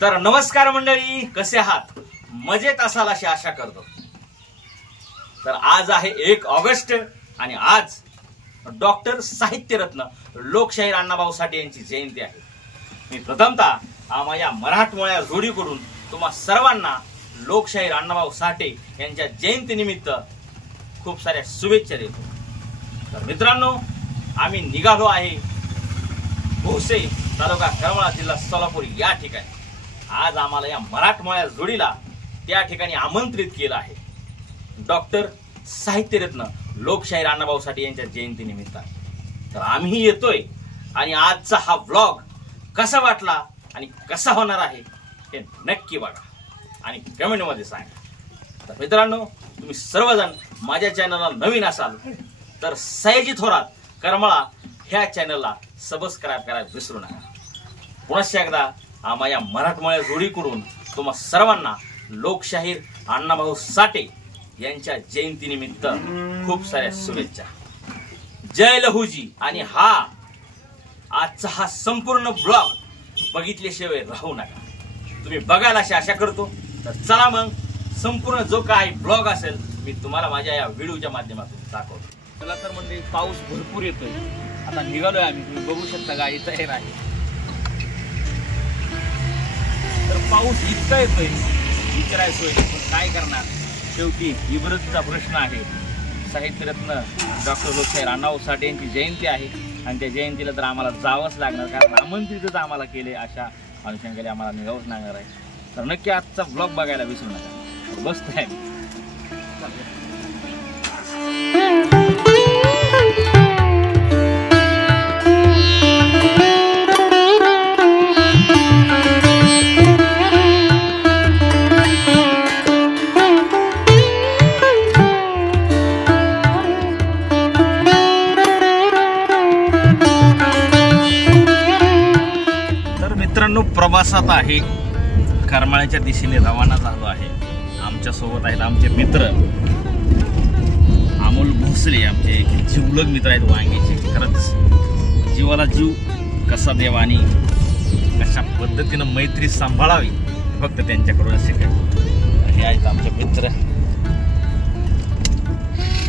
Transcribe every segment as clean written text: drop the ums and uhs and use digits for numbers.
तर नमस्कार मंडळी, कसे आहात? मजेत असाल अशी आशा करतो। तर आज आहे 1 ऑगस्ट आणि आज डॉक्टर साहित्यरत्न लोकशाहीर अण्णाभाऊ साठे यांची जयंती आहे। मी प्रथमतः आम्हा मराठमोळ्या जोडीकडून तुम्हा सर्वांना लोकशाहीर अण्णाभाऊ साठे यांच्या जयंतीनिमित्त खूप साऱ्या शुभेच्छा देतो। तर मित्रांनो, आम्ही निघालो आहे भोसे तालुका करमाळा जिल्हा सोलापूर या ठिकाणी। आज आम्हाला या मराठमोळ्या जोडीला त्या ठिकाणी आमंत्रित केलं आहे डॉक्टर साहित्यरत्न लोकशाहीर अण्णाभाऊ साठे यांच्या जयंतीनिमित्त। तर आम्ही येतोय आणि आजचा हा व्लॉग कसा वाटला आणि कसा होणार आहे हे नक्की बघा आणि कमेंट मध्ये सांगा। तर मित्रांनो, तुम्ही सर्वजण माझ्या चॅनलला नवीन असाल तर सयाजी थोरात करमाळा ह्या चॅनलला सबस्क्राइब करायला विसरू नका। पुन्हा एकदा आम्हा या मराठमोळ्या जोडीकडून तुम्हा सर्वांना लोकशाहीर अण्णाभाऊ साठे यांच्या जयंतीनिमित्त खूप साऱ्या शुभेच्छा। जय लहूजी। आणि आजचा हा संपूर्ण ब्लॉग बघितल्याशिवाय राहू नका, तुम्ही बघायला अशी आशा करतो। तर चला मग, संपूर्ण जो काही ब्लॉग असेल मी तुम्हाला माझ्या या व्हिडिओच्या माध्यमातून दाखवतो। चला तर म्हणजे पाऊस भरपूर येतोय, आता निघालोय आम्ही, तुम्ही बघू शकता गाडी तयार आहे। तर पाऊस इतका येतोय विचारायला सोय नाही, पण काय करणार, शेवटी इब्रतीचा प्रश्न आहे। साहित्यरत्न डॉक्टर लोकशाहीर अण्णाभाऊ साठे यांची जयंती आहे आणि त्या जयंतीला तर आम्हाला जावंच लागणार, कारण आमंत्रितच आम्हाला केले, अशा अनुषंगाने आम्हाला निघावंच लागणार आहे। तर नक्की आजचा ब्लॉग बघायला विसरू नका। बसत आहे प्रवासात आहे, करमाळ्याच्या दिशेने रवाना झालो आहे। आमच्या सोबत आहेत आमचे मित्र अमोल भोसले, आमचे जीवलग मित्र आहेत वांगीचे। खरंच जीवाला जीव कसा द्यावा आणि कशा पद्धतीनं मैत्री सांभाळावी फक्त त्यांच्याकडून शिकायचं। हे आहेत आमचे मित्र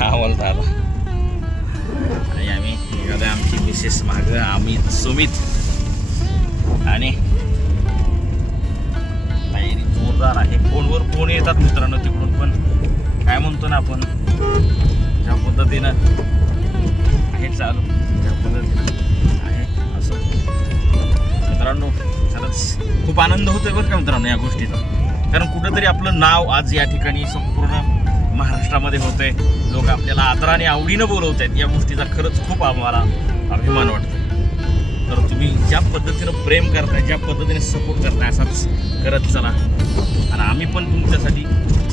अमोल दादा आणि आम्ही निघालोय आमची मिसेस माग, आम्ही सुमित आणि जोरदार आहे। फोनवर फोन येतात मित्रांनो तिकडून, पण काय म्हणतो ना आपण, ज्या पद्धतीनं आहे चालू त्या पद्धतीनं आहे असं। मित्रांनो, खरंच खूप आनंद होतोय बरं का मित्रांनो या गोष्टीचा, कारण कुठंतरी आपलं नाव आज या ठिकाणी संपूर्ण महाराष्ट्रामध्ये होतंय, लोक आपल्याला आदराने आवडीनं बोलवत आहेत। या गोष्टीचा खरंच खूप आम्हाला अभिमान वाटतो। तर तुम्ही ज्या पद्धतीनं प्रेम करताय, ज्या पद्धतीने सपोर्ट करताय, असाच करत चला आणि आम्ही पण तुमच्यासाठी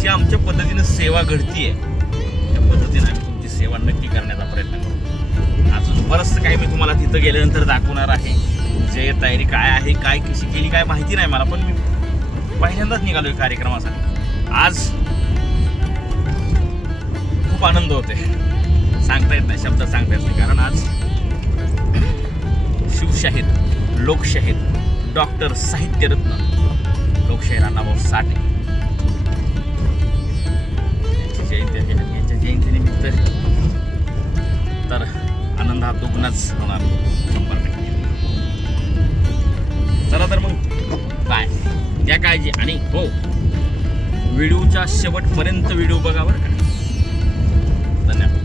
जी आमच्या पद्धतीनं सेवा घडतीये त्या पद्धतीने आम्ही तुमची सेवा नक्की करण्याचा प्रयत्न करू। अजून बरंचसं काही मी तुम्हाला तिथं गेल्यानंतर दाखवणार आहे, जे तयारी काय आहे, काय कशी केली काय माहिती नाही मला, पण मी पहिल्यांदाच निघालोय कार्यक्रमासाठी। आज खूप आनंद होतोय, सांगता येत नाही, शब्द सांगता येत नाही, कारण आज शिवशाहीर लोकशाहीर डॉक्टर साहित्यरत्न लोकशाहीर अण्णाभाऊ साठे यांची जयंती आहे। यांच्या जयंतीनिमित्त तर आनंद हा दुग्नाच होणार 100%। चला तर मग काय त्या काळजी, आणि हो, व्हिडिओच्या शेवटपर्यंत व्हिडिओ बघा बरं का। धन्यवाद।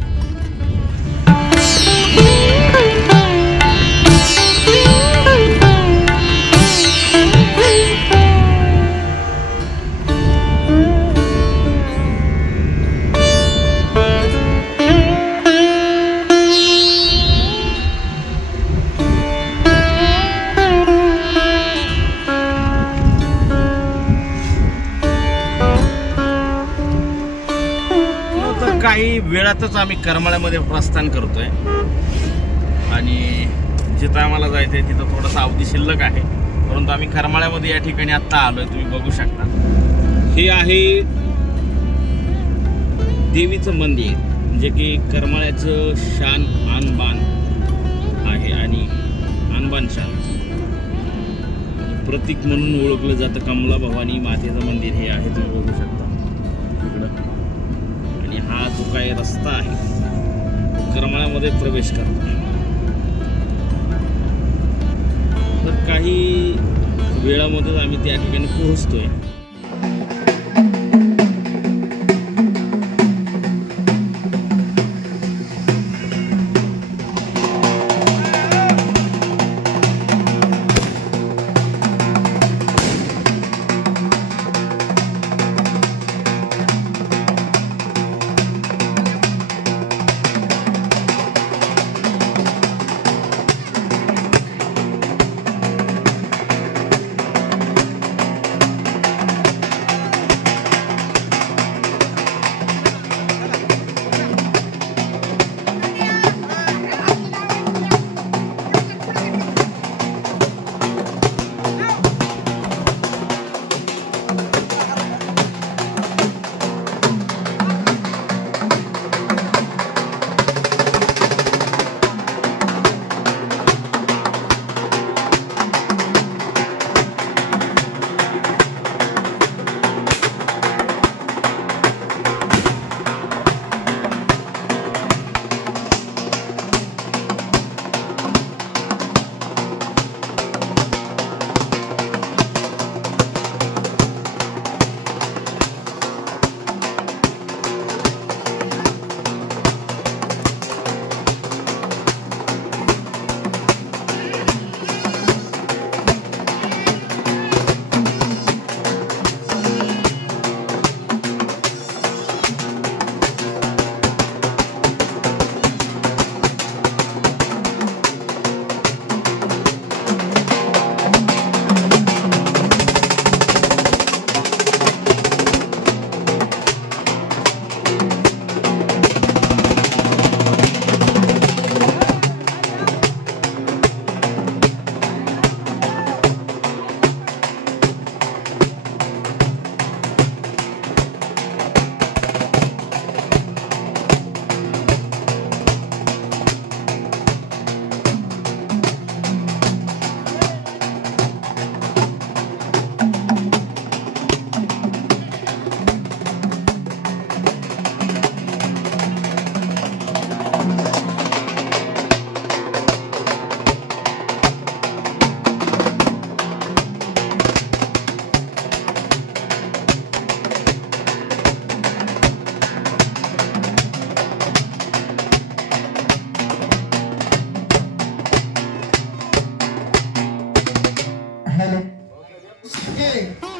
काही वेळातच आम्ही करमाळ्यामध्ये प्रस्थान करतोय आणि जिथं आम्हाला जायचंय तिथं थोडासा अवधी शिल्लक आहे, परंतु आम्ही करमाळ्यामध्ये या ठिकाणी आत्ता आलोय, तुम्ही बघू शकता। हे आहे देवीचं मंदिर, जे की करमाळ्याचं शान आणबान आहे आणि आणबान शान प्रतीक म्हणून ओळखलं जातं कमला भवानी मातेचं मंदिर हे आहे, तुम्ही बघू शकता इकडं. आणि हा जो काही रस्ता आहे करमाळ्यामध्ये प्रवेश करतो. तर काही वेळामध्येच आम्ही त्या ठिकाणी पोहोचतोय.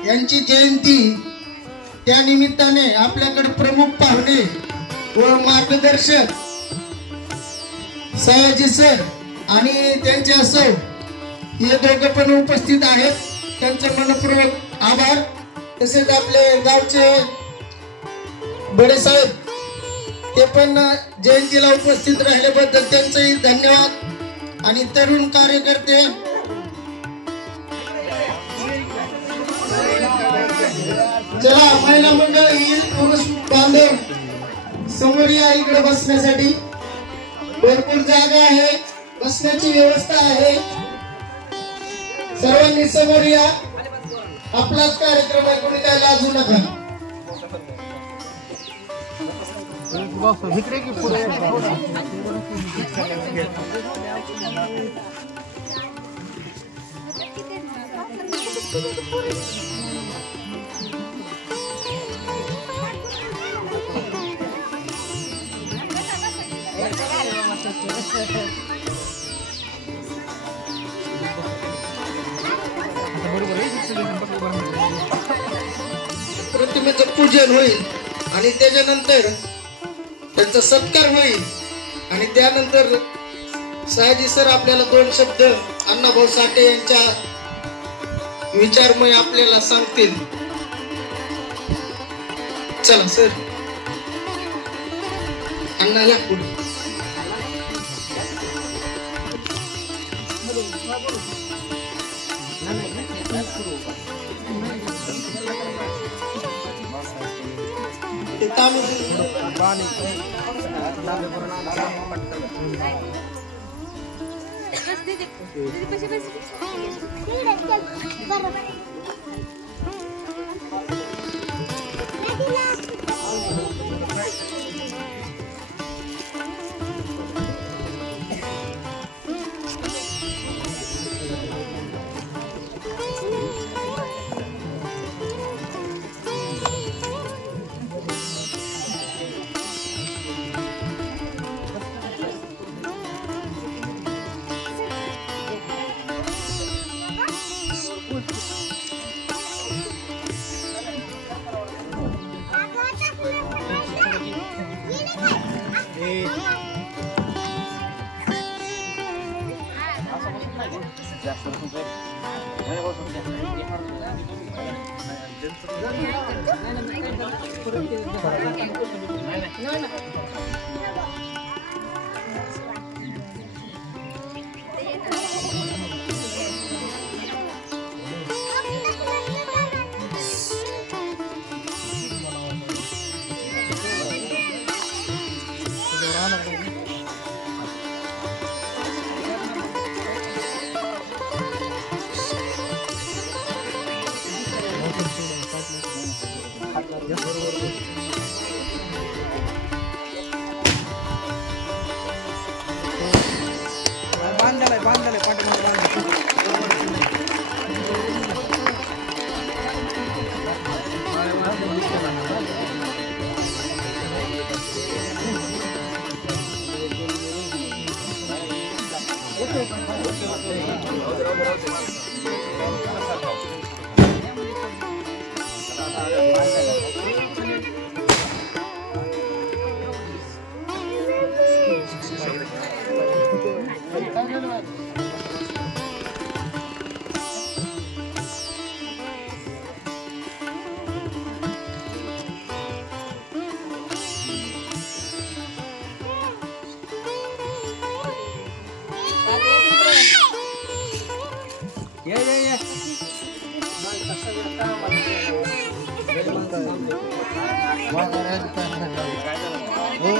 यांची जयंती त्या निमित्ताने आपल्याकडे प्रमुख पाहुणे व मार्गदर्शक सयाजी सर आणि त्यांच्या सौ हे दोघं पण उपस्थित आहेत. त्यांचं मनपूर्वक आभार. तसेच आपले गावचे बडे साहेब ते पण जयंतीला उपस्थित राहिल्याबद्दल त्यांचंही धन्यवाद. आणि तरुण कार्यकर्ते चला महिला मंडळ येईल, पुरुष बांधव समोर या इकडे बसण्यासाठी. भरपूर जागा आहे, बसण्याची व्यवस्था आहे. सर्वांनी समोर या. आपलाच कार्यक्रम आहे, कोणी काय लाजू नका. प्रतिमेचं पूजन होईल आणि त्याच्यानंतर त्यांचा सत्कार होईल. आणि त्यानंतर सयाजी सर आपल्याला 2 शब्द अण्णाभाऊ साठे यांच्या विचारमय आपल्याला सांगतील. चला सर, अण्णा या पुढे.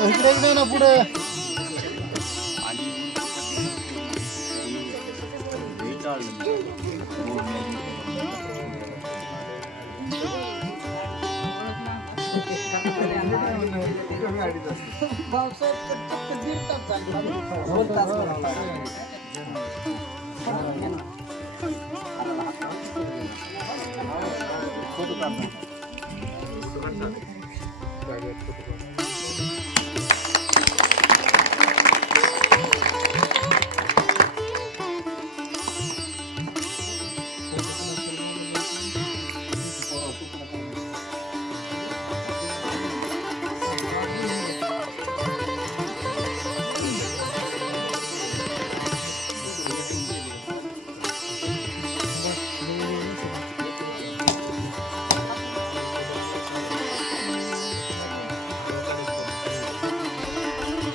इकडे ना पुढे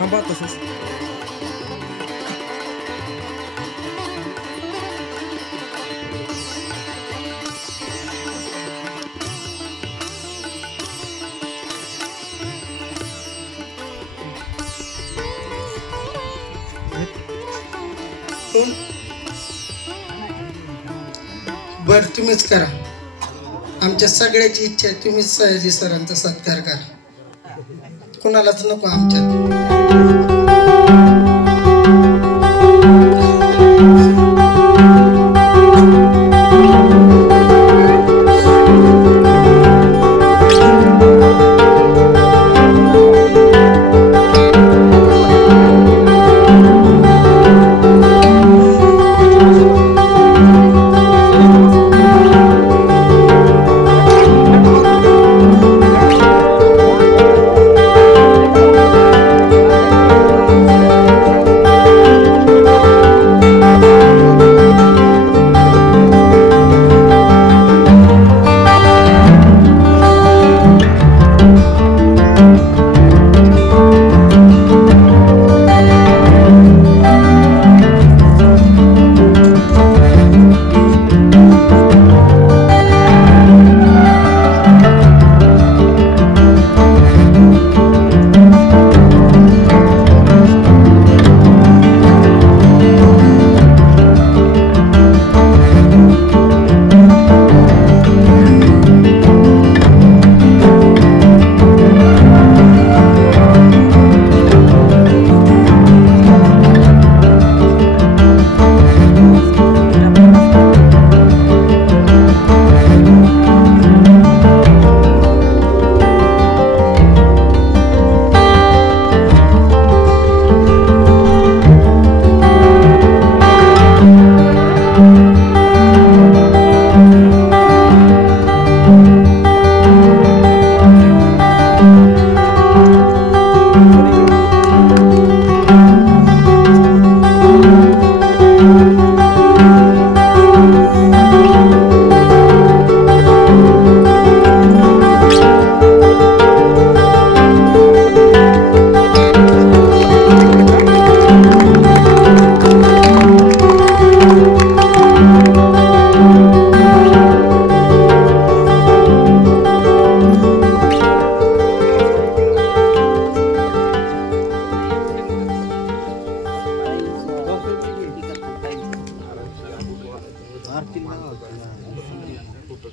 थांबा तसंच बर तुम्हीच करा. आमच्या सगळ्याची इच्छा आहे तुम्हीच सयाजी सरांचा सत्कार करा. कुणालाच नको आमच्यात.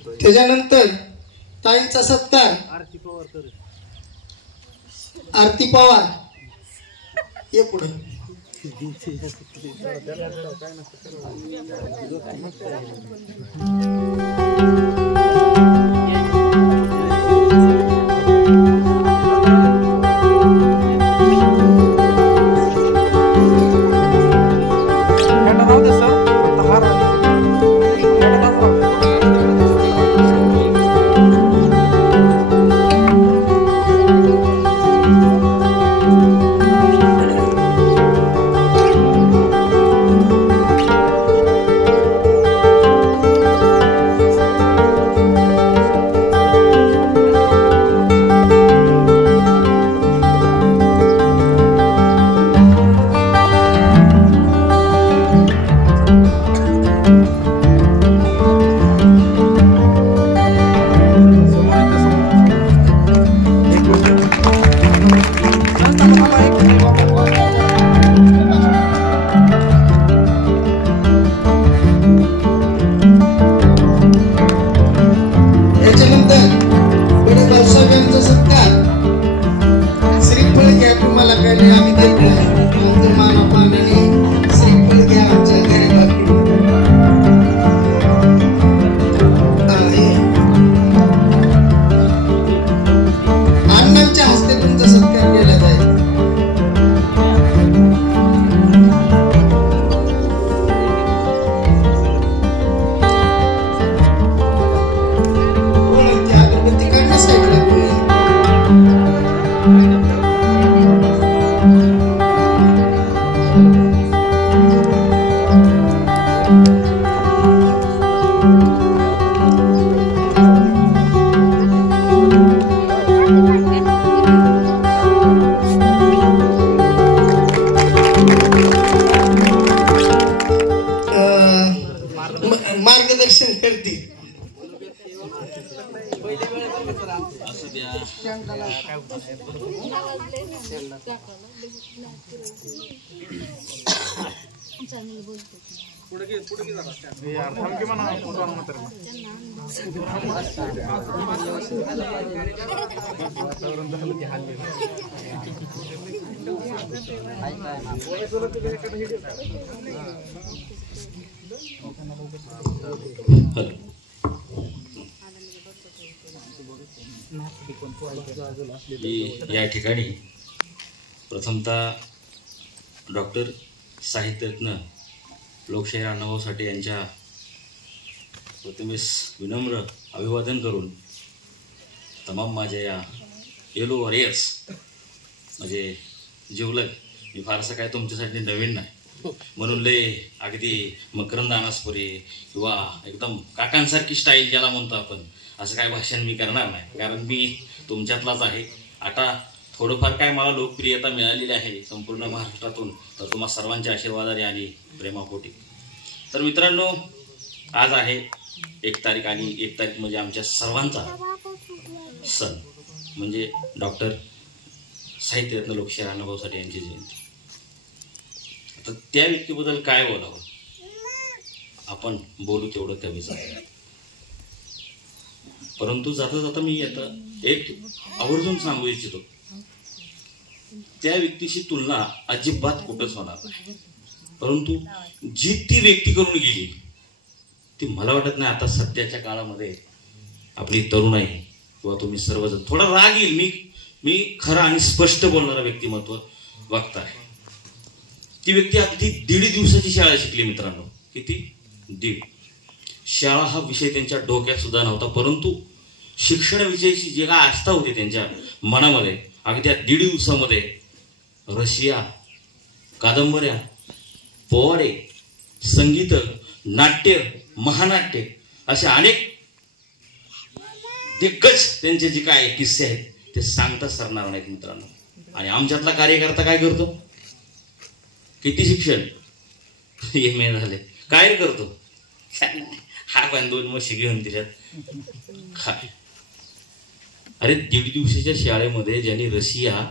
त्याच्यानंतर ताईंचा सत्कार आरती पवार ये पुढे. मार्गदर्शन करते. या ठिकाणी प्रथमतः डॉक्टर साहित्यरत्न लोकशाहीर अण्णाभाऊ साठे यांच्या प्रथमेश विनम्र अभिवादन करून तमाम माझ्या या येलो वॉरियर्स म्हणजे जिवलग मी फारसं काय तुमच्यासाठी नवीन नाही म्हणून लय अगदी मकरंद अनासपुरी किंवा एकदम काकांसारखी स्टाईल ज्याला म्हणतो आपण असं काय भाषण मी करणार नाही, कारण मी तुमच्यातलाच आहे. आता थोडंफार काय मला लोकप्रियता मिळालेली आहे संपूर्ण महाराष्ट्रातून, तर तुम्हा सर्वांच्या आशीर्वादाने आणि प्रेमापोटी. तर मित्रांनो, आज आहे 1 तारीख आणि 1 तारीख म्हणजे आमच्या सर्वांचा सण म्हणजे डॉक्टर साहित्यरत्न लोकशाहीर अण्णाभाऊ साठे यांची जयंती. तर त्या व्यक्तीबद्दल काय बोलावं, आपण बोलू तेवढं कमीच आहे. परंतु जाता जाता मी आता एक आवर्जून सांगू इच्छितो, त्या व्यक्तीची तुलना अजिबात कुठंच होणार नाही. परंतु जी ती व्यक्ती करून गेली ती मला वाटत नाही आता सध्याच्या काळामध्ये आपली तरुणाई किंवा तुम्ही सर्वजण थोडा राग येईल. मी खरं आणि स्पष्ट बोलणारा व्यक्तिमत्व बघताय. ती व्यक्ती अगदी 1.5 दिवसाची शाळा शिकली मित्रांनो. किती? 1.5. शाळा हा विषय त्यांच्या डोक्यात सुद्धा नव्हता, परंतु शिक्षणाविषयीची जी काय आस्था होती त्यांच्या मनामध्ये, अगदी 1.5 दिवसामध्ये रशिया, कादंबऱ्या, पोवाडे, संगीत, नाट्य, महानाट्य असे अनेक दिग्गज त्यांचे जे काय किस्से आहेत ते सांगता सरणार नाहीत मित्रांनो. आणि आमच्यातला कार्यकर्ता काय करतो? किती शिक्षण? MA झाले. काय करतो? हा पण 2 म्हशी घेऊन तिच्यात काय. अरे 1.5 दिवसाच्या शाळेमध्ये ज्यांनी रशिया,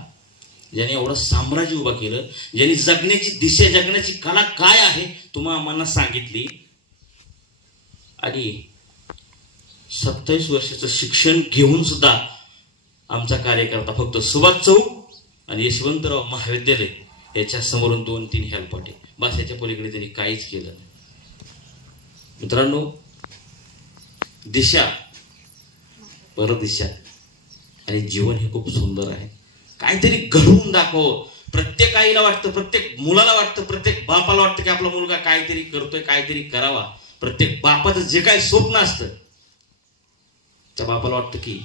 ज्यांनी एवढं साम्राज्य उभा केलं, ज्यांनी जगण्याची दिशा, जगण्याची कला काय आहे तुम्हा आम्हाला सांगितली, आणि 27 वर्षाचं शिक्षण घेऊन सुद्धा आमचा कार्यकर्ता फक्त सुभाष चौक आणि यशवंतराव महाविद्यालय याच्या समोरून 2-3 हेलपाटे बस, याच्या पलीकडे त्यांनी काहीच केलं नाही. मित्रांनो, दिशा परदिशा आणि जीवन हे खूप सुंदर आहे. काहीतरी घडवून दाखव. प्रत्येक आईला वाटतं, प्रत्येक मुलाला वाटतं, प्रत्येक बापाला वाटतं की आपला मुलगा काहीतरी करतोय, काहीतरी करावा. प्रत्येक बापाचं जे काही स्वप्न असतं त्या बापाला वाटतं की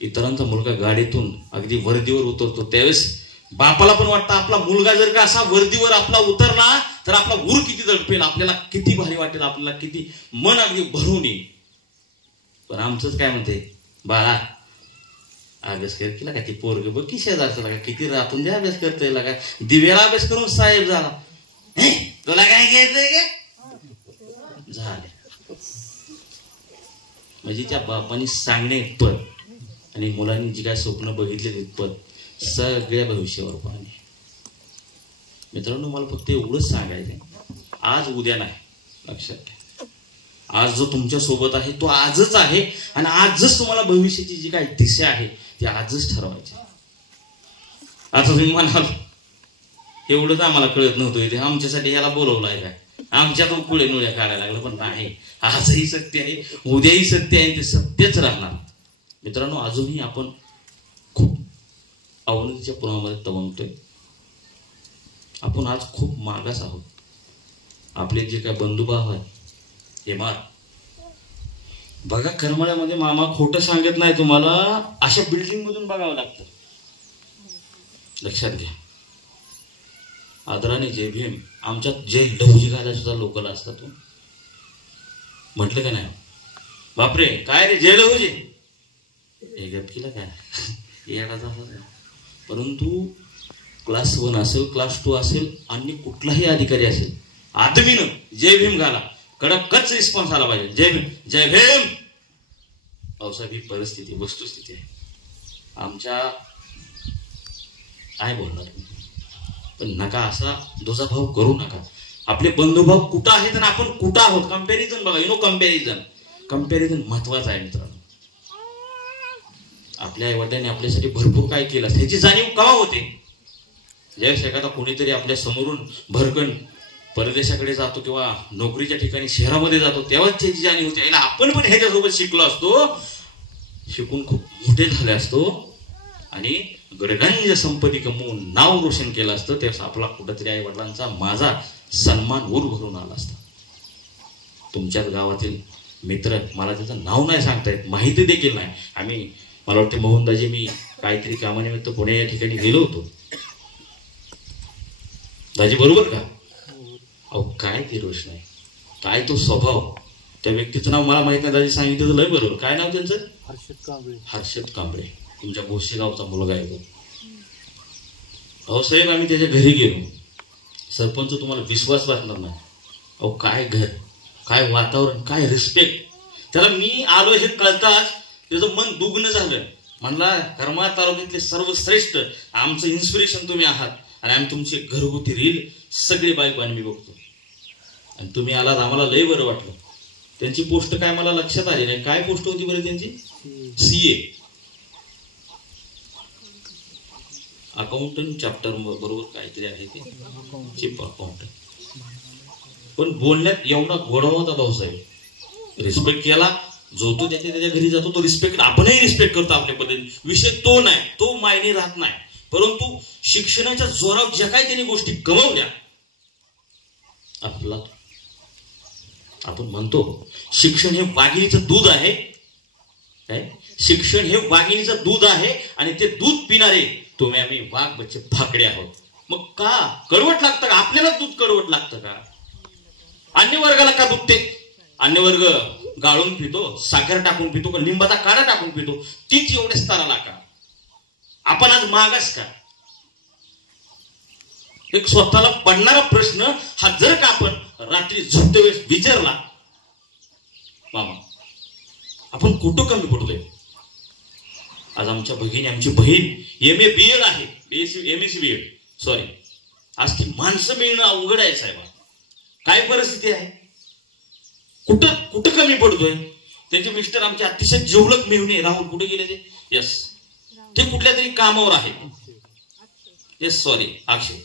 इतरांचा मुलगा गाडीतून अगदी वर्दीवर उतरतो त्यावेळेस बापाला पण वाटतं आपला मुलगा जर का असा वर्दीवर आपला उतरला तर आपला ऊर किती दडपेल, आपल्याला किती भारी वाटेल, आपल्याला किती मन अगदी भरून येईल. पण आमचंच काय म्हणते, बाळा अभ्यास कर केला का, ती पोरग बघ की शेजारचा का किती रातून जे अभ्यास करतोय का, दिवेला अभ्यास करून साहेब झाला, तुला काय घ्यायचंय का झाले. म्हणजे त्या बापाने सांगणे इतपत आणि मुलांनी जी काय स्वप्न बघितले इतपत सगळ्या भविष्यावर पाहणे. मित्रांनो, मला फक्त एवढंच सांगायचंय, आज उद्या नाही, लक्षात घ्या. आज जो तुमच्या सोबत आहे तो आजच आहे आणि आजच तुम्हाला भविष्याची जी काही दिशा आहे ती आजच ठरवायची. आता तुम्ही म्हणाल एवढंच आम्हाला कळत नव्हतं, इथे आमच्यासाठी याला बोलवलं आहे काय, आमच्यात कुळे नुळ्या काढायला लागलं. पण नाही, आजही सत्य आहे, उद्याही सत्य आहे, ते सत्यच राहणार. मित्रांनो, अजूनही आपण खूप अवनतीच्या पुरामध्ये तवंगतोय. आपण आज खूप मागास आहोत. आपले जे काय बंधुभाव आहेत हे मार बघा. करमाळ्यामध्ये मामा खोटं सांगत नाही तुम्हाला, अशा बिल्डिंग मधून बघावं लागतं. लक्षात घ्या. आदराने जय भीम. आमच्यात जय लहुजी घालायला सुद्धा लोकल असतात. म्हटलं का नाही, बापरे काय रे जय लहुजी, हे गप केलं काय येडाचा. परंतु क्लास 1 असेल, क्लास 2 असेल आणि कुठलाही अधिकारी असेल, आदमीनं जय भीम घाला, कडकच रिस्पॉन्स आला पाहिजे. जय भीम, जय भीम. पावसाळी ही परिस्थिती, वस्तुस्थिती आहे. आमच्या काय बोलणार, पण नका असा दुजाभाव करू नका. आपले बंधुभाव कुठं आहेत आणि आपण कुठं आहोत, कंपॅरिझन बघा. कंपॅरिझन महत्वाचं आहे मित्रांनो. आपल्या आईवडिलांनी आपल्यासाठी भरपूर काय केलं ह्याची जाणीव केव्हा होते, ज्यावेळेस एखादा कोणीतरी आपल्या समोरून भरकन परदेशाकडे जातो किंवा नोकरीच्या ठिकाणी शहरामध्ये जातो, तेव्हाच त्याची जाणीव होते, आपण पण ह्याच्यासोबत शिकलो असतो, शिकून खूप मोठे झाले असतो आणि गडगंज संपत्ती कमवून नाव रोशन केलं असतं, त्यावेळेस आपला कुठेतरी आई वडिलांचा माझा सन्मान ऊर भरून आला असता. तुमच्याच गावातील मित्र, मला त्याचं नाव नाही सांगता येत, माहिती देखील नाही. मला वाटतं मोहनदाजी, मी काहीतरी कामानिमित्त पुणे या ठिकाणी गेलो होतो. दाजी बरोबर का? अहो काय ती रोष नाही, काय तो स्वभाव. त्या व्यक्तीचं नाव मला माहित नाही, दाजी सांगितलं लय बरोबर. काय नाव त्यांचं? हर्षद कांबळे. तुमच्या भोसेगावचा मुलगा आहे तो. अहो साहेब, आम्ही त्याच्या घरी गेलो. सरपंच, तुम्हाला विश्वास वाटणार नाही. अहो काय घर, काय वातावरण, काय रिस्पेक्ट. त्याला मी आलो हे कळताच त्याचं मन दुग्न झालं. म्हणला, करमाळा तालुक्यातले सर्वश्रेष्ठ आमचं इन्स्पिरेशन तुम्ही आहात आणि आम्ही तुमचे घरगुती रील सगळे बायको आणि मी बघतो आणि तुम्ही आलात, आम्हाला लय बरं वाटलं. त्यांची पोस्ट काय मला लक्षात आली नाही. काय पोस्ट होती बरं त्यांची? CA, अकाउंटंट चॅप्टर बरोबर काहीतरी आहे ते, चीफ अकाउंटंट. पण बोलण्यात एवढा गोडवा होता भाऊसाहेब. रिस्पेक्ट केला. जो तो त्याच्या घरी जातो तो रिस्पेक्ट, आपणही रिस्पेक्ट करतो आपल्या पद्धतीने. विषय तो नाही, तो मायने राहत नाही. परंतु शिक्षणाच्या जोरावर ज्या काही त्यांनी गोष्टी कमवल्या, आपला आपण म्हणतो शिक्षण हे वाघिणीचं दूध आहे. काय? शिक्षण हे वाघिणीचं दूध आहे आणि ते दूध पिणारे तुम्ही आम्ही वाघ बच्चे फाकडे आहोत. मग का कडवट लागतं का? आपल्याला दूध कडवट लागतं का? अन्य वर्गाला का दूध? ते अन्य वर्ग गाळून पितो, साखर टाकून पितो, का लिंबाचा काढा टाकून पितो, तीच एवढ्या स्तराला का? आपण आज मागास का? एक स्वतःला पडणारा प्रश्न हा जर का आपण रात्री झोपते वेळेस विचारला, मामा आपण कुठं कमी पडलोय? आज आमच्या भगिनी, आमची बहीण MA BEd आहे, MSc BEd, सॉरी, आज ती माणसं मिळणं अवघड आहे साहेब. काय परिस्थिती आहे? कुठं कमी पडतोय? त्यांचे मिस्टर आमचे अतिशय जिवलग मेहुणे. राहुल कुठे गेले ते? यस, ते कुठल्या तरी कामावर आहेत. येस, सॉरी, अक्षय.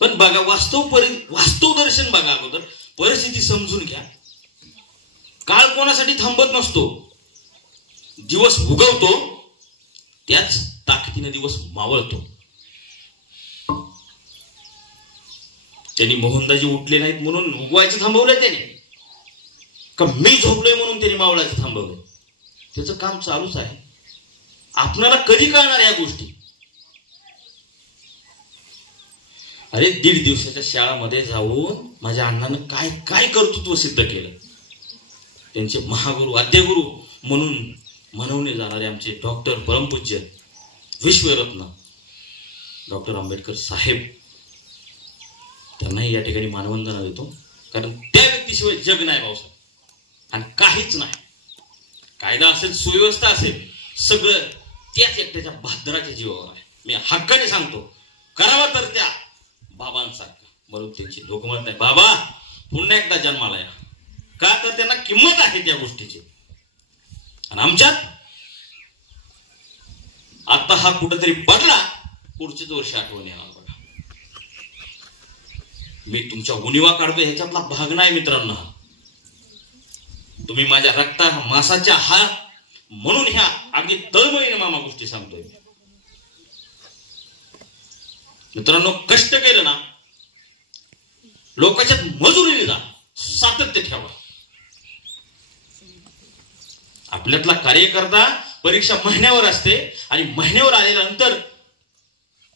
पण बघा, वास्तव दर्शन बघा. अगोदर परिस्थिती समजून घ्या. काळ कोणासाठी थांबत नसतो. दिवस उगवतो, त्याच ताकदीने दिवस मावळतो. त्यांनी मोहनदाजी उठले नाहीत म्हणून उगवायचं थांबवलंय त्याने, का मी झोपलोय म्हणून त्यांनी मावळायचं थांबवलंय? त्याचं काम चालूच आहे. आपणाला कधी कळणार या गोष्टी? अरे 1.5 दिवसाच्या शाळामध्ये जाऊन माझ्या अण्णानं काय काय कर्तृत्व सिद्ध केलं. त्यांचे महागुरु, आद्यगुरु म्हणून म्हणवले जाणारे आमचे डॉक्टर परमपूज्य विश्वरत्न डॉक्टर आंबेडकर साहेब, त्यांनाही या ठिकाणी मानवंदना देतो. कारण त्या व्यक्तीशिवाय जग नाही भाऊसाहेब, आणि काहीच नाही. कायदा असेल, सुव्यवस्था असेल, सगळं त्याच एकट्याच्या भाद्राच्या जीवावर आहे. मी हक्काने सांगतो, करावा तर त्या बाबांसारखं. म्हणून त्यांची लोक म्हणत नाही, बाबा पुन्हा एकदा जन्माला या, का तर त्यांना किंमत आहे त्या गोष्टीची. आणि आमच्यात आता हा कुठेतरी पडला, पुढचेच वर्ष आठवण येणार. बघा, मी तुमच्या उणिवा काढतोय ह्याच्यातला भाग नाही मित्रांनो. तुम्ही माझ्या रक्ता मासाच्या हा म्हणून ह्या अगदी तळमळीने मामा गोष्टी सांगतोय. मित्रांनो, कष्ट केलं ना, लोकांच्यात मजुरीने जा, सातत्य ठेवा. आपल्यातला कार्यकर्ता परीक्षा महिन्यावर असते, आणि महिन्यावर आल्यानंतर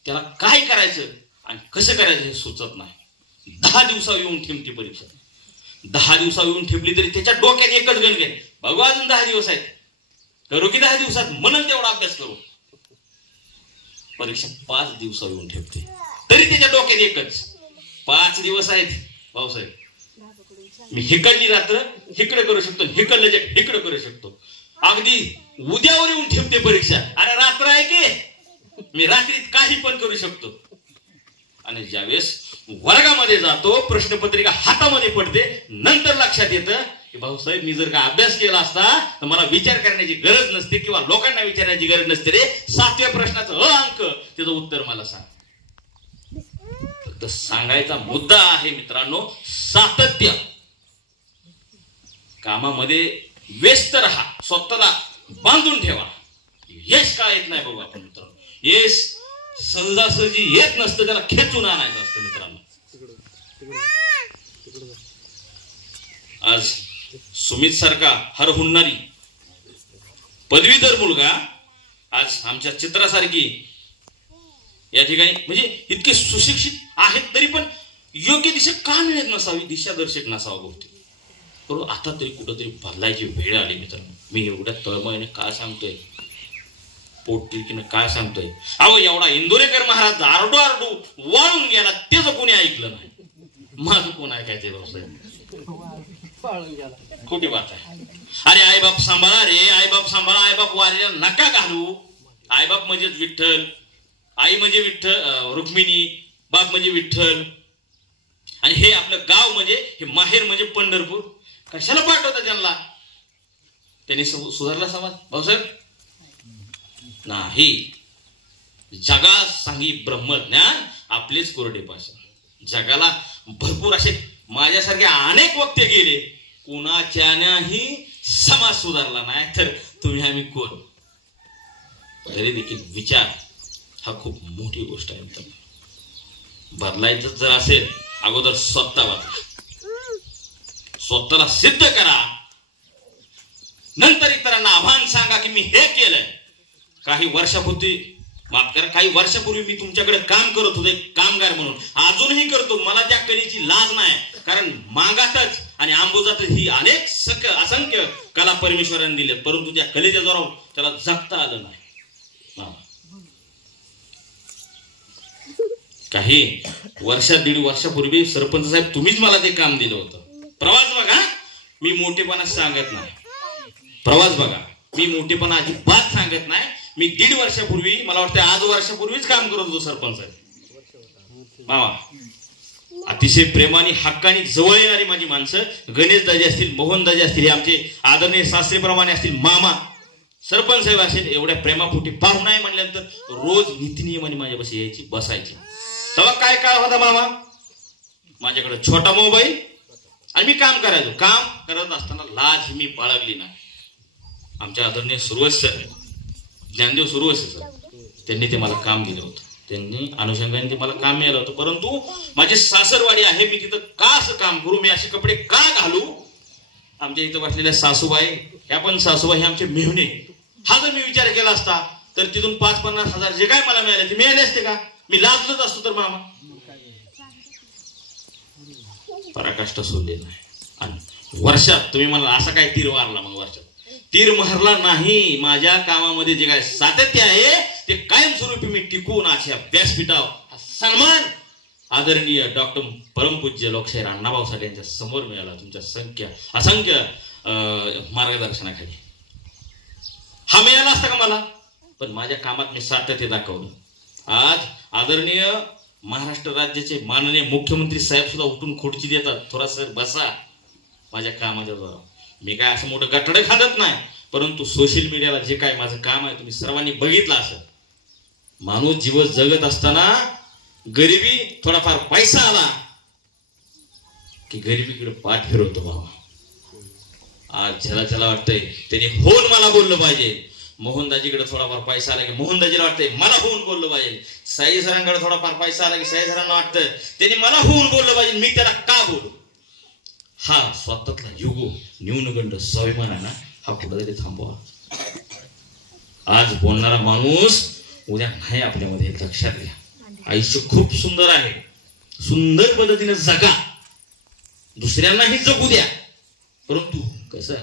त्याला काय करायचं आणि कसं करायचं हे सुचत नाही. 10 दिवसावर येऊन ठेवते परीक्षा. 10 दिवसावर येऊन ठेवली तरी त्याच्या डोक्यात एकच गणगण, बघू अजून 10 दिवस आहेत, करू की 10 दिवसात म्हणून तेवढा अभ्यास करू. परीक्षा 5 दिवसावर येऊन ठेवते, तरी त्याच्या डोक्यात एकच, 5 दिवस आहेत भाऊसाहेब, मी हिकडली रात्र हिकडे करू शकतो, हिकडलं जग हिकडे करू शकतो. अगदी उद्यावर येऊन ठेवते परीक्षा, अरे रात्र आहे की मी रात्रीत काही पण करू शकतो. आणि ज्यावेळेस वर्गामध्ये जातो, प्रश्नपत्रिका हातामध्ये पडते, नंतर लक्षात येतं की भाऊसाहेब मी जर का अभ्यास केला असता तर मला विचार करण्याची गरज नसते, किंवा लोकांना विचारण्याची गरज नसते. रे 7व्या प्रश्नाचं अंक, त्याचं उत्तर मला सांग. फक्त सांगायचा मुद्दा आहे मित्रांनो, सातत्य. कामामध्ये व्यस्त राहा, स्वतःला बांधून ठेवा. यश का येत नाही बघू आपण मित्रांनो, यश सहजासहजी येत नसतं, त्याला खेचून आणायचं असतं मित्रांनो. आज सुमित सारखा हरहुन्नारी पदवीधर मुलगा आज आमच्या चित्रासारखी या ठिकाणी म्हणजे इतके सुशिक्षित आहेत, तरी पण योग्य दिशा का मिळत नसावी, दिशादर्शक नसावा गोष्टी. बरोबर, आता तरी कुठंतरी बदलायची वेळ आली मित्रांनो. मी एवढ्या तळमळीने काय सांगतोय, पोटतिडकीनं काय सांगतोय. अहो, एवढा इंदोरेकर महाराज आरडू आरडू वाळून गेला, त्याचं कोणी ऐकलं नाही. माझं कोण ऐकायचंय भाऊसाहेब, खोटी बात आहे. अरे आईबाप सांभाळा, रे आईबाप सांभाळा, आईबाप वारीला नका घालू. आईबाप म्हणजेच विठ्ठल, आई म्हणजे विठ्ठल रुक्मिणी, बाप म्हणजे विठ्ठल, आणि हे आपलं गाव म्हणजे हे माहेर म्हणजे पंढरपूर. कशाला पाठवता त्यांना? त्यांनी सुधारला समाज भाऊसाहेब नाही. जगा सांगी ब्रह्मज्ञान आपलेच कोरडे पाषाण. जगाला भरपूर असे माझ्यासारखे अनेक वक्ते गेले, कुणाच्याही समाज सुधारला नाही, तर तुम्ही आम्ही कोण? तरी देखील विचार हा खूप मोठी गोष्ट आहे. बदलायचं जर असेल, अगोदर स्वतः बदला, स्वतःला सिद्ध करा, नंतर इतरांना आव्हान सांगा की मी हे केलंय. काही वर्षापूर्वी, माफ करा, काही वर्षापूर्वी मी तुमच्याकडे काम करत होते कामगार म्हणून, अजूनही करतो. मला त्या कलेची लाज नाही, कारण मागातच आणि आंबोजातच ही अनेक असंख्य कला परमेश्वरांनी दिल्यात, परंतु त्या कलेच्या जोरावर त्याला जगता आलं नाही. काही वर्षात 1.5 वर्षापूर्वी सरपंच साहेब तुम्हीच मला ते काम दिलं होतं. प्रवास बघा, मी मोठेपणा सांगत नाही. प्रवास बघा, मी मोठेपणा अजिबात सांगत नाही. मी 1.5 वर्षापूर्वी, मला वाटतं आज वर्षापूर्वीच काम करत होतो सरपंच साहेब. मामा अतिशय प्रेमाने हक्काने जवळ येणारी माझी माणसं, गणेश दाजी असतील, मोहन दाजी असतील, हे आमचे आदरणीय सासरेप्रमाणे असतील, मामा सरपंच साहेब असेल, एवढ्या प्रेमापोटी पाहुणा आहे म्हणल्यानंतर रोज नीतिनियमाने माझ्यापाशी यायची, बसायची. तेव्हा काय काळ होता मामा, माझ्याकडे छोटा मोबाईल आणि मी काम करायचो. काम करत असताना लाज मी बाळगली नाही. आमच्या आदरणीय सुरवस सर, ज्ञानदेव सुरवस सर, त्यांनी ते मला काम दिलं होतं. त्यांनी अनुषंगाने ते मला काम मिळालं होतं. परंतु माझी सासरवाडी आहे, मी तिथं का असं काम करू, मी असे कपडे का घालू. आमच्या इथं बसलेल्या सासूबाई, ह्या पण सासूबाई, हे आमचे मेहुणे. हा जर मी विचार केला असता तर तिथून 5-50 हजार जे काय मला मिळाले ते मिळाले असते का. मी लाजलोच असतो तर मामा. पराकाष्ठा सोडले नाही. आणि वर्षात तुम्ही मला असा काय तीर मारला, मग वर्षात तीर मारला नाही. माझ्या कामामध्ये जे काय सातत्य आहे ते कायमस्वरूपी मी टिकून अशा व्यासपीठावर सन्मान आदरणीय डॉक्टर परमपूज्य लोकशाहीर अण्णाभाऊ साठे यांच्या समोर मिळाला. तुमच्या असंख्य मार्गदर्शनाखाली हा मिळाला असता का मला, पण माझ्या कामात मी सातत्य दाखवलं. आज आदरणीय महाराष्ट्र राज्याचे माननीय मुख्यमंत्री साहेब सुद्धा उठून खुर्ची देतात, थोडा सर बसा, माझ्या कामाच्या द्वारा. मी काय असं मोठं गठडे खांदत नाही, परंतु सोशल मीडियाला जे काय माझं काम आहे तुम्ही सर्वांनी बघितलं असं. माणूस जीवन जगत असताना गरिबी, थोडाफार पैसा आला की गरिबीकडे पाठ फिरवतो बाबा. आज ज्याला वाटतंय त्याने होऊन मला बोललं पाहिजे. मोहनदाजीकडे थोडाफार पैसा आला की मोहनदाजीला वाटतंय मला होऊन बोललं पाहिजे. साई सरांकडे थोडाफार पैसा आला की साई सरांना वाटतं त्यांनी मला होऊन बोललं पाहिजे, मी त्याला का बोलू. हा स्वतःतला युगो न्यूनगंड स्वाभिमान आहे ना, हा कुठेतरी थांबवा. आज बोलणारा माणूस उद्या नाही आपल्यामध्ये, लक्षात घ्या. आयुष्य खूप सुंदर आहे, सुंदर पद्धतीने जगा, दुसऱ्यांनाही जगू द्या, परंतु कसं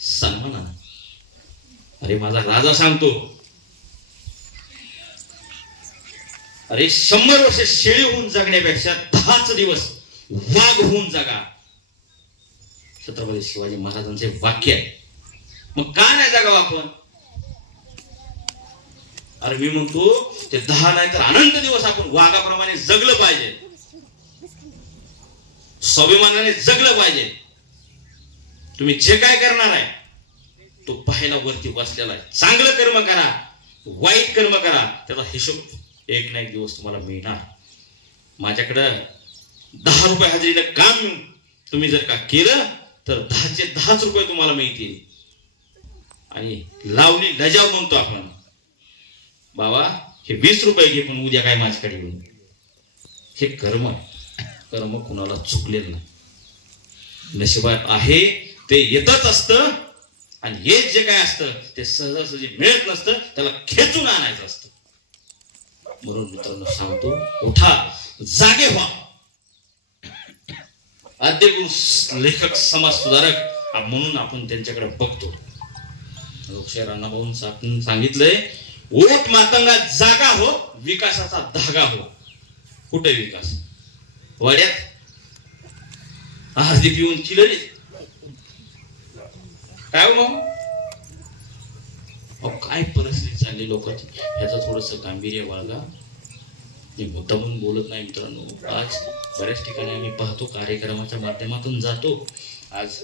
सन्मानानं. अरे माझा राजा सांगतो, अरे 100 वर्ष शेळी होऊन जगण्यापेक्षा 10 दिवस वाघ होऊन जगा. छत्रपती शिवाजी महाराजांचे वाक्य आहे. मग का नाही जगावं आपण. अरे मी म्हणतो ते 10 नाही तर अनंत दिवस आपण वाघाप्रमाणे जगलं पाहिजे, स्वाभिमानाने जगलं पाहिजे. तुम्ही जे काय करणार आहे तो पाहायला वरती बसलेला आहे. चांगलं कर्म करा, वाईट कर्म करा, त्याचा हिशोब एक ना एक दिवस तुम्हाला मिळणार. माझ्याकडं 10 रुपये हजेरीला काम तुम्ही जर का केलं तर 10चे 10 रुपये तुम्हाला मिळतील. आणि लावणी लजाव म्हणतो आपण, बाबा हे 20 रुपये घे पण उद्या काय माझ्याकडे येऊन. हे कर्म कुणाला चुकलेलं नाही, नशिबात आहे ते येतच असतं. आणि हे जे काय असतं ते सहजासहजी मिळत नसतं, त्याला खेचून आणायचं असतं. म्हणून मित्रांनो सांगतो, उठा, जागे व्हा. आद्य लेखक, समाज सुधारक म्हणून आपण त्यांच्याकडे बघतो. लोकशाहीर अण्णाभाऊंनी सांगितलंय, ओट मातंगा जागा हो, विकासाचा धागा हो. कुठे विकास, वाड्यात अर्धी पिऊन चिलरी काय हो मग. काय परिस्थिती चालली लोकांची, ह्याचं थोडस गांभीर्य बाळगा. मी मुद्दा म्हणून बोलत नाही मित्रांनो. आज बऱ्याच ठिकाणी आम्ही पाहतो, कार्यक्रमाच्या माध्यमातून जातो. आज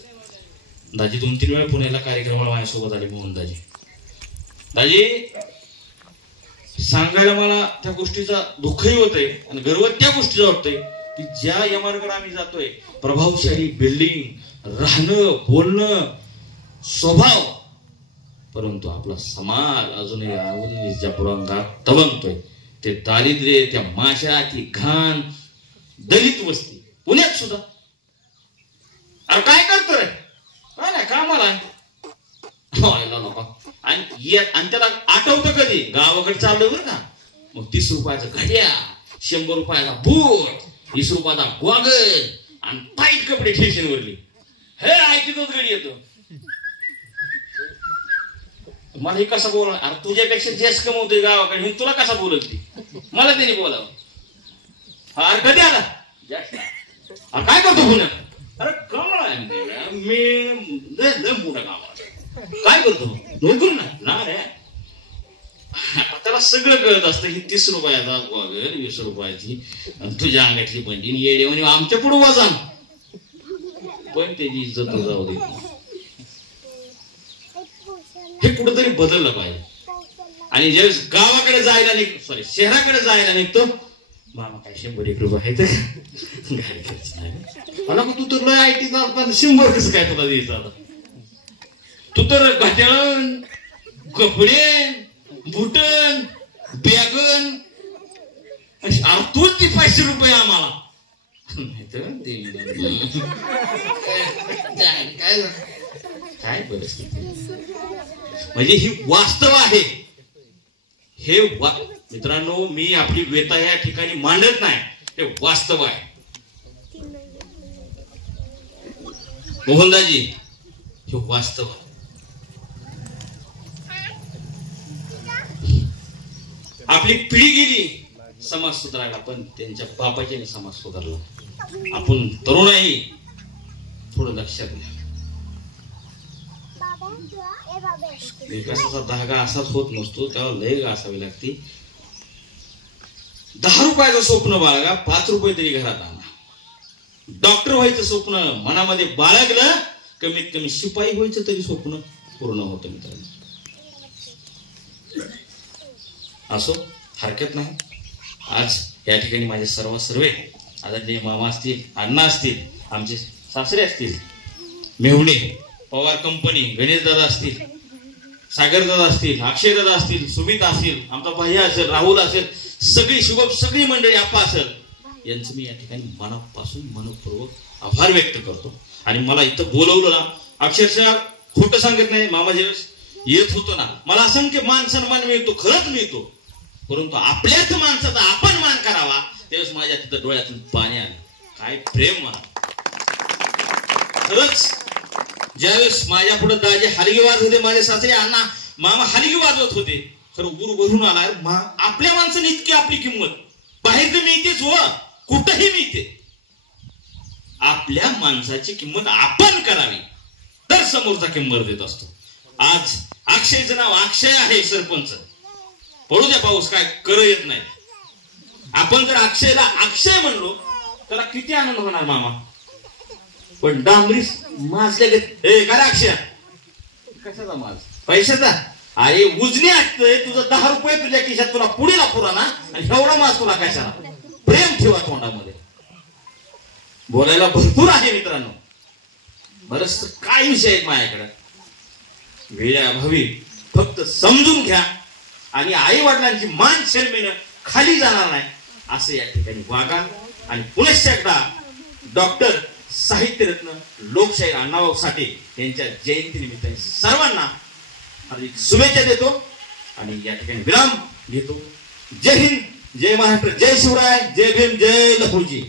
दाजी 2-3 वेळा पुण्याला कार्यक्रमाला माझ्यासोबत आले, मोहन दाजी. दाजी सांगायला मला त्या गोष्टीचा दुःखही होतंय आणि गर्व त्या गोष्टीचा वाटतंय की ज्या इमारतीकडे आम्ही जातोय, प्रभावशाली बिल्डिंग, राहणं, बोलणं, स्वभाव, परंतु आपला समाज अजूनही ज्या पुरंगात तवंगतोय ते दारिद्र्य, त्या माशा, ती घाण, दलित वस्ती पुण्यात सुद्धा. अरे काय करतोय, काय नाही कामाला नको. आणि त्याला आठवतं कधी गावाकडे चाललोय बरं का, मग 30 रुपयाचा घड्या, 100 रुपयाचा बूट, 20 रुपयाचा गॉगल आणि टाईट कपडे स्टेशनवरली. हे ऐकतच गडी येतो. मला हे कसं बोल, अरे तुझ्यापेक्षा जेस कमवतोय गावाकडे, तुला कसा बोलल ती, मला त्याने बोलावं. अरे कधी आला, काय करतो पुण्यात. अरे कमळ मी मोठा काम काय करतो, नोकरी नाही. त्याला सगळं कळत असतं. ही 30 रुपयाचा गॉगल, 20 रुपयाची तुझ्या अंगातली बंडी येडे म्हणे आमच्या पुढे वजन, पण त्याची इज्जत जाऊ दे. हे कुठंतरी बदललं पाहिजे. आणि ज्यावेळेस गावाकडे जायला सॉरी शहराकडे जायला निघतो, मामा काय 100 रुपये आहेत गाडी घ्यायची नाही मला, तू तर लय IT चा 100 कसं काय तुला द्यायचं आता, तू तर घाट्याळण कपडे बुटन बॅगन तूच ती 500 रुपये आम्हाला काय परिस्थिती. म्हणजे ही वास्तव आहे. हे मित्रांनो, मी आपली व्यथा या ठिकाणी मांडत नाही, हे वास्तव आहे. मोहनदाजी, हे वास्तव आहे. आपली पिढी गेली समाज सुधारायला, पण त्यांच्या बापाच्याने समाज सुधारला. आपण तरुणाई थोडं लक्षात घ्या. विकासाचा धागा असाच होत नसतो, त्याला लय असावी लागते. 10 रुपयाचं स्वप्न बाळगा, 5 रुपये तरी घरात आणा. डॉक्टर व्हायचं स्वप्न मनामध्ये बाळगलं, कमीत कमी शिपाई व्हायचं तरी स्वप्न पूर्ण होतं मित्रांनो. असो, हरकत नाही. आज या ठिकाणी माझे सर्वे आदरणीय मामा असतील, अण्णा असतील, आमचे सासरे असतील, मेहुणे, पवार कंपनी, गणेश दादा असतील, सागर दादा असतील, अक्षय दादा असतील, सुमित असतील, आमचा भैया असेल, राहुल असेल, सगळी मंडळी आप्पा असेल, यांचं मी या ठिकाणी मनापासून मनपूर्वक आभार व्यक्त करतो. आणि मला इथं बोलवलं ना, अक्षरशः खोटं सांगत नाही, मामा ज्यावेळेस येत होतो ना, मला असंख्य मान सन्मान मिळतो, खरंच मिळतो, परंतु आपल्याच माणसाचा आपण मान करावा, त्यावेळेस माझ्या तिथं डोळ्यातून पाणी आलं. काय प्रेम मला. खरंच ज्यावेळेस माझ्या पुढे दाजी हलगी वाजत होते, माझे सासरे अण्णा मामा हलगी वाजवत होते, खरं उर भरून आला. आपल्या माणसाने इतकी आपली किंमत बाहेर तर मिळतेच हो, कुठंही मिळते. आपल्या माणसाची किंमत आपण करावी, तर समोरचा किंमत देत असतो. आज अक्षयचं नाव अक्षय आहे, सरपंच पडू द्या पाऊस, काय कर येत नाही. आपण जर अक्षयला अक्षय म्हणलो, त्याला किती आनंद होणार मामा. पण डांबरी माजल्या हे काय अक्षय, कशाचा माज, पैशाचा. अरे उजनी असतंय तुझं, 10 रुपये तुझ्या खिशात, तुला पुढेला पुराणा, आणि एवढा माज तुला कशाला. प्रेम ठेवा तोंडामध्ये. बोलायला भरपूर आहे मित्रांनो, बरंच काय विषय आहेत माझ्याकडे. वेळाभावी फक्त समजून घ्या, आणि आई वडिलांची मान शर्मेनं खाली जाणार नाही असं या ठिकाणी वागा. आणि पुनश्च एकदा डॉक्टर साहित्यरत्न लोकशाहीर अण्णाभाऊ साठे यांच्या जयंती निमित्ताने सर्वांना शुभेच्छा देतो आणि या ठिकाणी विराम घेतो. जय हिंद, जय महाराष्ट्र, जय शिवराय, जय भीम, जय लहुजी.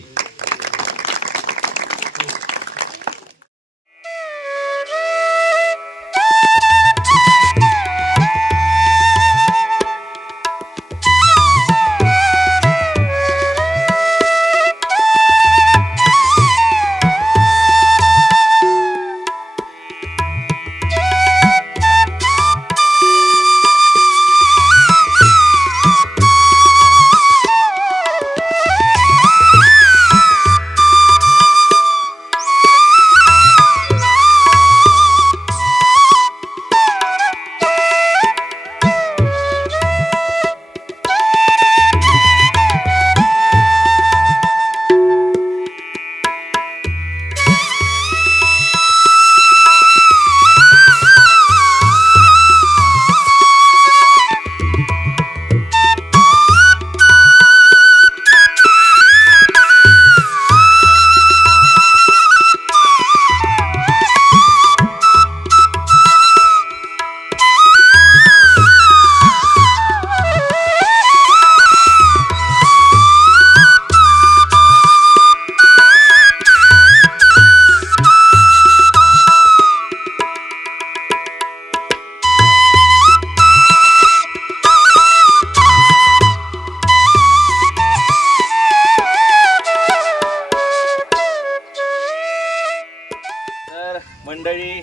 मंडळी,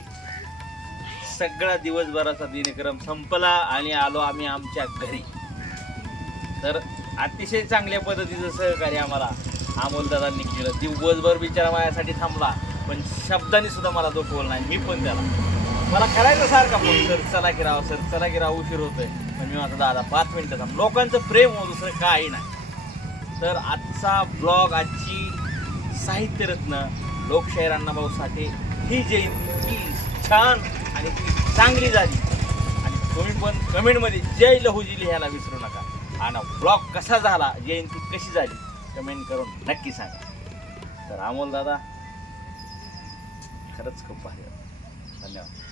सगळा दिवसभराचा दिनक्रम संपला आणि आलो आम्ही आमच्या घरी. तर अतिशय चांगल्या पद्धतीचं सहकार्य आम्हाला अमोलदादांनी केलं. दिवसभर बिचारा माझ्यासाठी थांबला, पण शब्दाने सुद्धा मला दुखवलं नाही. मी पण त्याला मला करायचं सारखा फोन, सर चला की राव, सर चला की राव, उशीर होतोय. पण मी माझा दादा 5 मिनिटं थांब. लोकांचं प्रेम हो, दुसरं काही नाही. तर आजचा ब्लॉग, आजची साहित्यरत्न लोकशाहीर अण्णाभाऊ साठे ही जयंती छान आणि चांगली झाली. आणि तुम्ही पण कमेंटमध्ये जय लहुजी लिहायला विसरू नका. आणि ब्लॉग कसा झाला, जयंती कशी झाली, कमेंट करून नक्की सांगा. तर अमोल दादा खरंच खूप भारी. धन्यवाद.